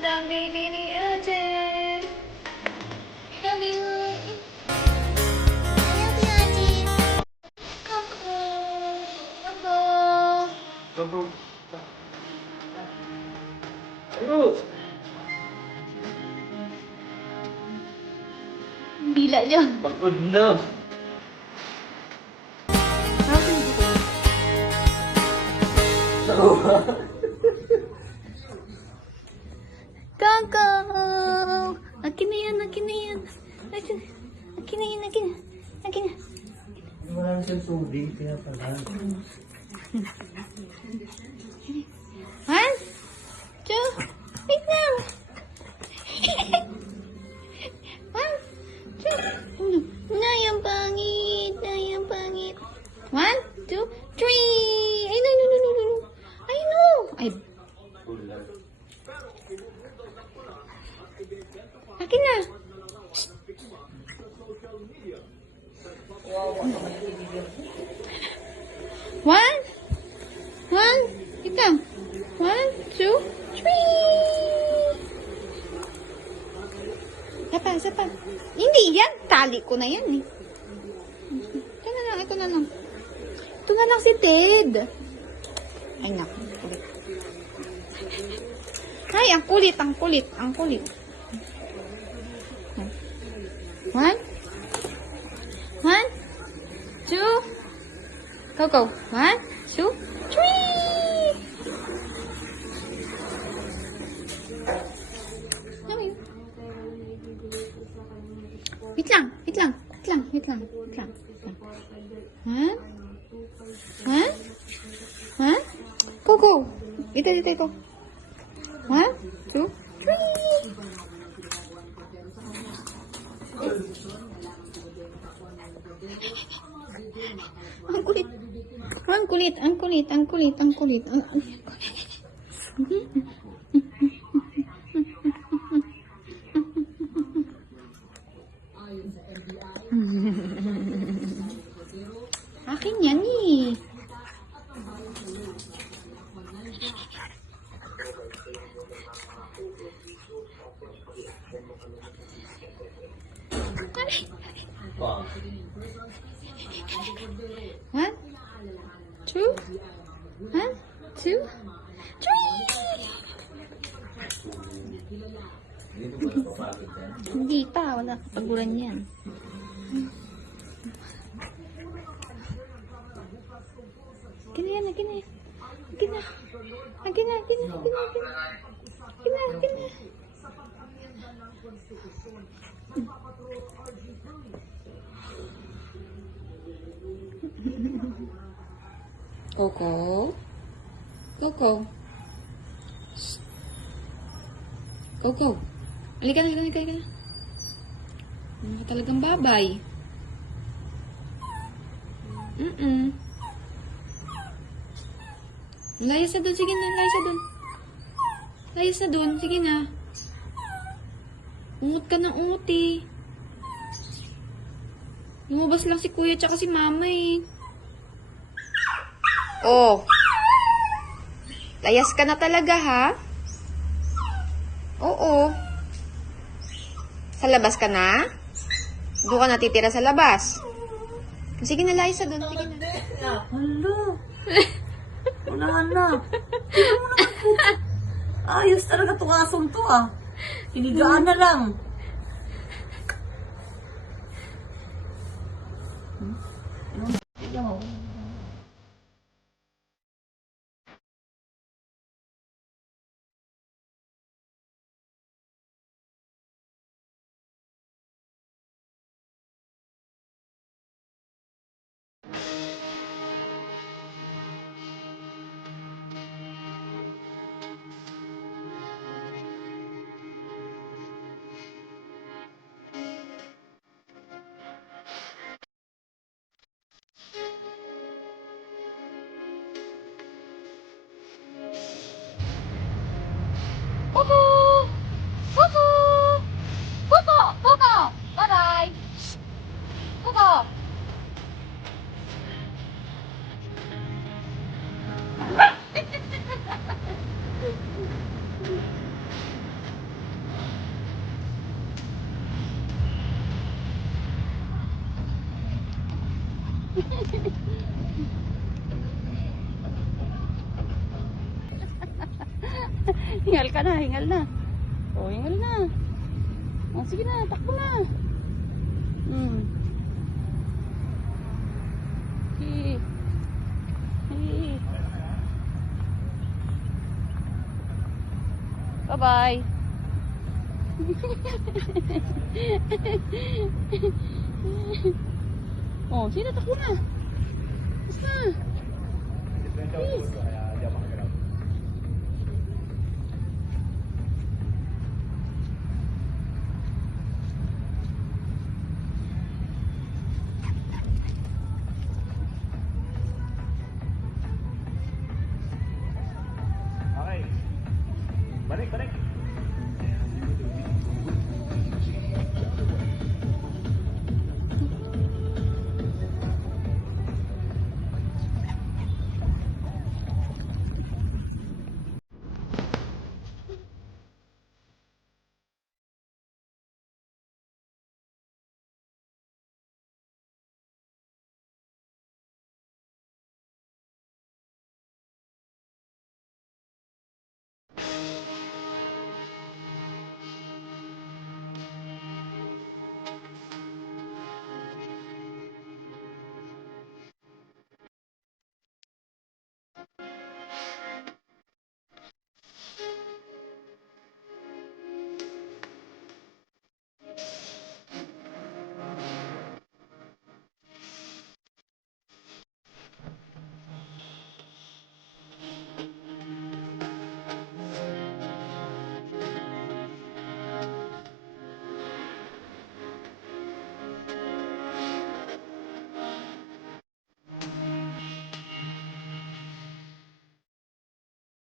the baby ni Ate. Love you. Coco. Coco. Coco. Ayo. Bila niya. Pagod na. Coco. Akin na yan, akin na yan. Akin na yan, akin na. Akin na. Wala na siyang tubig, kaya pala. 1, 2, wait lang. 1, 2, na yung pangit, na yung pangit. 1, 2, 3. Ay, no, no, no, no, no. Ay, no. Ay, akin na. One, ito. 1, 2, 3. Sapa. Hindi yan. Tali ko na yan eh. Ito na lang, ito na lang. Ito na lang si Ted. Ay, naku. Kulit. Ay, ang kulit, ang kulit, ang kulit. 1, 1, 2, go. 1, 2, 3. Wait lang. 1, 1, go. Ito. 1, 2, 3. Ang kulit. Akin yan eh. Wow. 1, 2, 1, 2, 3. Dito ba napapagod ka? Hindi pa, wala kapaguran yan. Akin na yan. Coco. Halika na. Ano ka talagang babay? Layas na dun, sige na, layas na dun, sige na. Ungot ka ng ungot eh. Lumabas lang si kuya tsaka si mama eh. Oh. Layas ka na talaga ha? Oo. Sa labas ka na? Doon ka natitira sa labas. Sige na, layas na dun, sige na. Hello. Wala na. Ayos talaga itong asong to ah. Hinigaan na lang. Hingal ka na, hingal na. Oh, hingal na. Oh, sige na, takbo na. Hey. Hey. Bye-bye. Oh, sige na, takbo na. Basta. Please. Okay. Balik, balik.